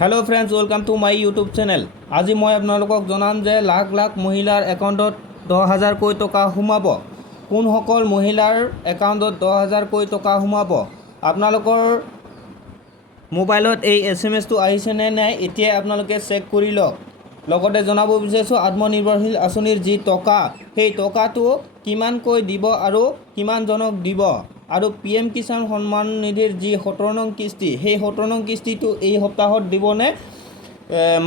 Hello friends, welcome to my YouTube channel. आज मैं आपनालोকক जनाम जे लाख लाख महिलार एकाउंटत 10,000 टका सोमाब। कोनসকল महिलार एकाउंटत 10,000 टका सोमाब आपनालोकर मोबाइलत এই SMS টো আহিছে নে নাই এতিয়া আপোনালোকে চেক কৰি লওক। লগতে জনাব বিচাৰিছোঁ আত্মনিৰ্ভৰশীল আঁচনিৰ যি টকা সেই টকাটো কিমানকৈ দিব আৰু কিমানজনক দিব আৰু PM কিষাণ সন্মান নিধিৰ যি 17 নং কিস্তি সেই 17 নং কিস্তিটো এই সপ্তাহত দিবনে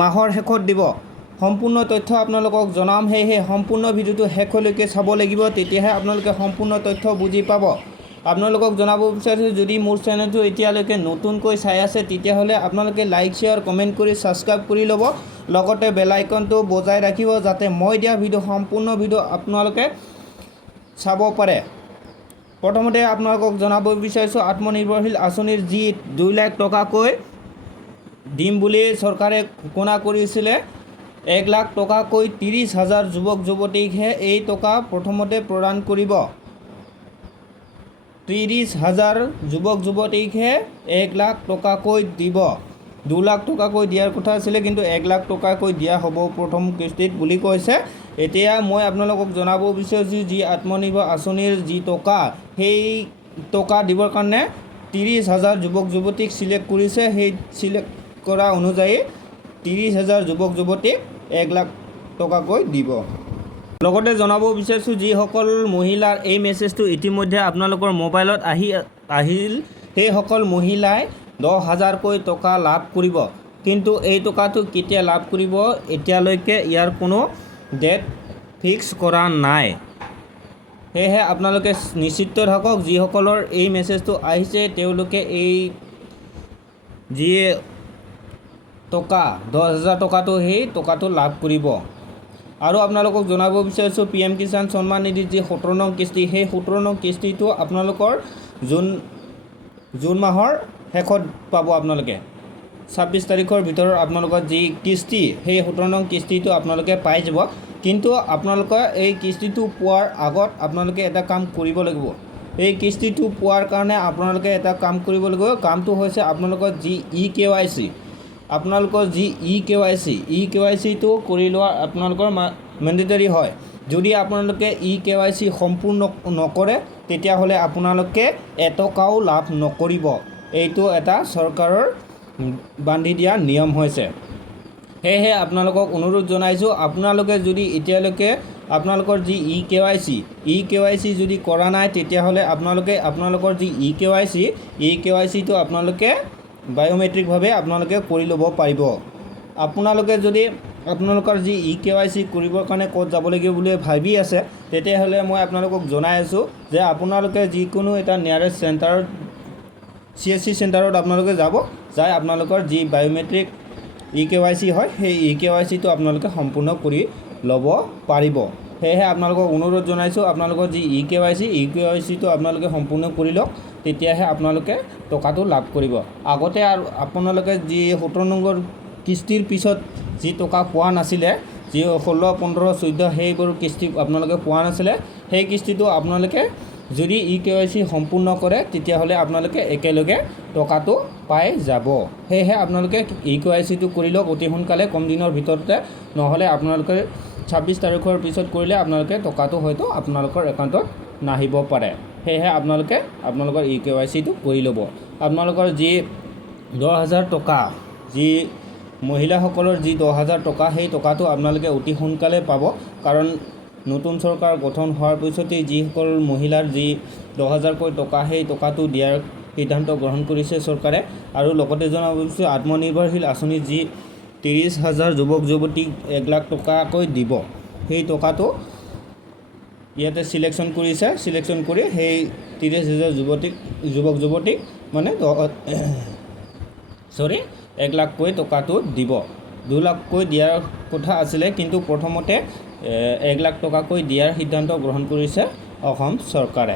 মাহৰ শেষত দিব সম্পূৰ্ণ তথ্য আপোনালোকক জনাম। সেয়ে সম্পূৰ্ণ ভিডিওটো শেষলৈকে চাব লাগিব, তেতিয়াহে আপোনালোকে সম্পূৰ্ণ তথ্য বুজি পাব। আপোনালোকক জনাব বিচাৰিছোঁ যদি মোৰ চেনেলটো এতিয়ালৈকে নতুনকৈ চাই আছে তেতিয়াহ'লে আপোনালোকে লাইক শ্বেয়াৰ কমেণ্ট কৰি ছাবস্ক্ৰাইব কৰি ল'ব। লগতে বেল আইকনটো বজাই ৰাখিব যাতে মই দিয়া ভিডিও সম্পূৰ্ণ ভিডিও আপোনালোকে চাব পাৰে। প্ৰথমতে আপোনালোকক জনাব বিচাৰিছোঁ আত্মনিৰ্ভৰশীল আঁচনিৰ যি 2 লাখ টকাকৈ দিম বুলি চৰকাৰে ঘোষণা কৰিছিলে। 1 লাখ টকাকৈ 30,000 যুৱক যুৱতীকহে এই টকা প্ৰথমতে প্ৰদান কৰিব। 30,000 যুৱক যুৱতীকহে 1 লাখ টকাকৈ দিব। 2 লাখ টকাকৈ দিয়াৰ কথা আছিলে, কিন্তু 1 লাখ টকাকৈ দিয়া হ'ব প্ৰথম কিস্তিত বুলি কৈছে। এতিয়া মই আপোনালোকক জনাব বিচাৰিছোঁ যি আত্মনিৰ্ভৰ আঁচনিৰ যি টকা সেই টকা দিবৰ কাৰণে 30,000 যুৱক যুৱতীক চিলেক্ট কৰিছে। সেই চিলেক্ট কৰা অনুযায়ী 30,000 যুৱক যুৱতীক 1 লাখ টকাকৈ দিব। লগতে জনাব বিচাৰিছোঁ যিসকল মহিলাৰ এই মেছেজটো ইতিমধ্যে আপোনালোকৰ মোবাইলত আহিল সেইসকল মহিলাই 10,000 টকা লাভ কৰিব, কিন্তু এই টকাটো কেতিয়া লাভ কৰিব এতিয়ালৈকে ইয়াৰ কোনো ডেট ফিক্স কৰা নাই। সেয়েহে আপোনালোকে নিশ্চিত থাকক যিসকলৰ এই মেছেজটো আহিছে তেওঁলোকে এই যি টকা 10,000 টকাটো সেই টকাটো লাভ কৰিব। আৰু আপোনালোকক জনাব বিচাৰিছোঁ PM কিষাণ সন্মান নিধিৰ যি 17 নং কিস্তি সেই 17 নং কিস্তিটো আপোনালোকৰ জুন মাহৰ শেষত পাব। আপোনালোকে 26 তাৰিখৰ ভিতৰত আপোনালোকৰ যি কিস্তি সেই 17 নং কিস্তিটো আপোনালোকে পাই যাব। কিন্তু আপোনালোকে এই কিস্তিটো পোৱাৰ আগত আপোনালোকে এটা কাম কৰিব লাগিব। এই কিস্তিটো পোৱাৰ কাৰণে আপোনালোকে এটা কাম কৰিব লাগিব। কামটো হৈছে আপোনালোকৰ যি EKYC আপোনালোকৰ যি EKYCটো কৰি লোৱা আপোনালোকৰ মেণ্ডেটৰী হয়। যদি আপোনালোকে EKYC সম্পূৰ্ণ নকৰে তেতিয়াহ'লে আপোনালোকে এটকাও লাভ নকৰিব। এইটো এটা চৰকাৰৰ বান্ধি দিয়া নিয়ম হৈছে। সেয়েহে আপোনালোকক অনুৰোধ জনাইছোঁ আপোনালোকে যদি এতিয়ালৈকে আপোনালোকৰ যি EKYC যদি কৰা নাই তেতিয়াহ'লে আপোনালোকে আপোনালোকৰ যি EKYCটো আপোনালোকে বায়'মেট্ৰিকভাৱে আপোনালোকে কৰি ল'ব পাৰিব। আপোনালোকে যদি আপোনালোকৰ যি EKYC কৰিবৰ কাৰণে ক'ত যাব লাগিব বুলি ভাবি আছে তেতিয়াহ'লে মই আপোনালোকক জনাই আছোঁ যে আপোনালোকে যিকোনো এটা নিয়াৰেষ্ট চেণ্টাৰত CSC চেণ্টাৰত আপোনালোকে যাই আপোনালোকৰ যি বায়'মেট্ৰিক EKYC হয় সেই EKYCটো আপোনালোকে সম্পূৰ্ণ কৰি ল'ব পাৰিব। সেয়েহে আপোনালোকক অনুৰোধ জনাইছোঁ আপোনালোকৰ যি EKYCটো আপোনালোকে সম্পূৰ্ণ কৰি লওক, তেতিয়াহে আপোনালোকে টকাটো লাভ কৰিব। আগতে আৰু আপোনালোকে যি 17 নম্বৰ কিস্তিৰ পিছত যি টকা পোৱা নাছিলে, যি 16, 15, 14 সেইবোৰ কিস্তি আপোনালোকে পোৱা নাছিলে, সেই কিস্তিটো আপোনালোকে যদি EKYC সম্পূৰ্ণ কৰে তেতিয়াহ'লে আপোনালোকে একেলগে টকাটো পাই যাব। সেয়েহে আপোনালোকে EKYCটো কৰি লওক অতি সোনকালে, কম দিনৰ ভিতৰতে, নহ'লে আপোনালোকে 26 তাৰিখৰ পিছত কৰিলে আপোনালোকে টকাটো হয়তো আপোনালোকৰ একাউণ্টত নাহিব পাৰে। সেয়েহে আপোনালোকে আপোনালোকৰ EKYCটো কৰি ল'ব। আপোনালোকৰ যি 10,000 টকা যি মহিলাসকলৰ যি 10,000 টকা সেই টকাটো আপোনালোকে অতি সোনকালে পাব। কাৰণ নতুন চৰকাৰ গঠন হোৱাৰ পিছতেই যিসকল মহিলাৰ যি 10,000 টকা সেই টকাটো দিয়াৰ সিদ্ধান্ত গ্ৰহণ কৰিছে চৰকাৰে। আৰু লগতে জনাব বিচাৰিছোঁ আত্মনিৰ্ভৰশীল আঁচনিৰ যি 30,000 যুৱক যুৱতীক 1 লাখ টকাকৈ দিব সেই টকাটো ইয়াতে চিলেকশ্যন কৰি সেই 30,000 যুৱক যুৱতীক মানে 1 লাখকৈ টকাটো দিব। 2 লাখকৈ দিয়াৰ কথা আছিলে, কিন্তু প্ৰথমতে 1 লাখ টকাকৈ দিয়াৰ সিদ্ধান্ত গ্ৰহণ কৰিছে অসম চৰকাৰে।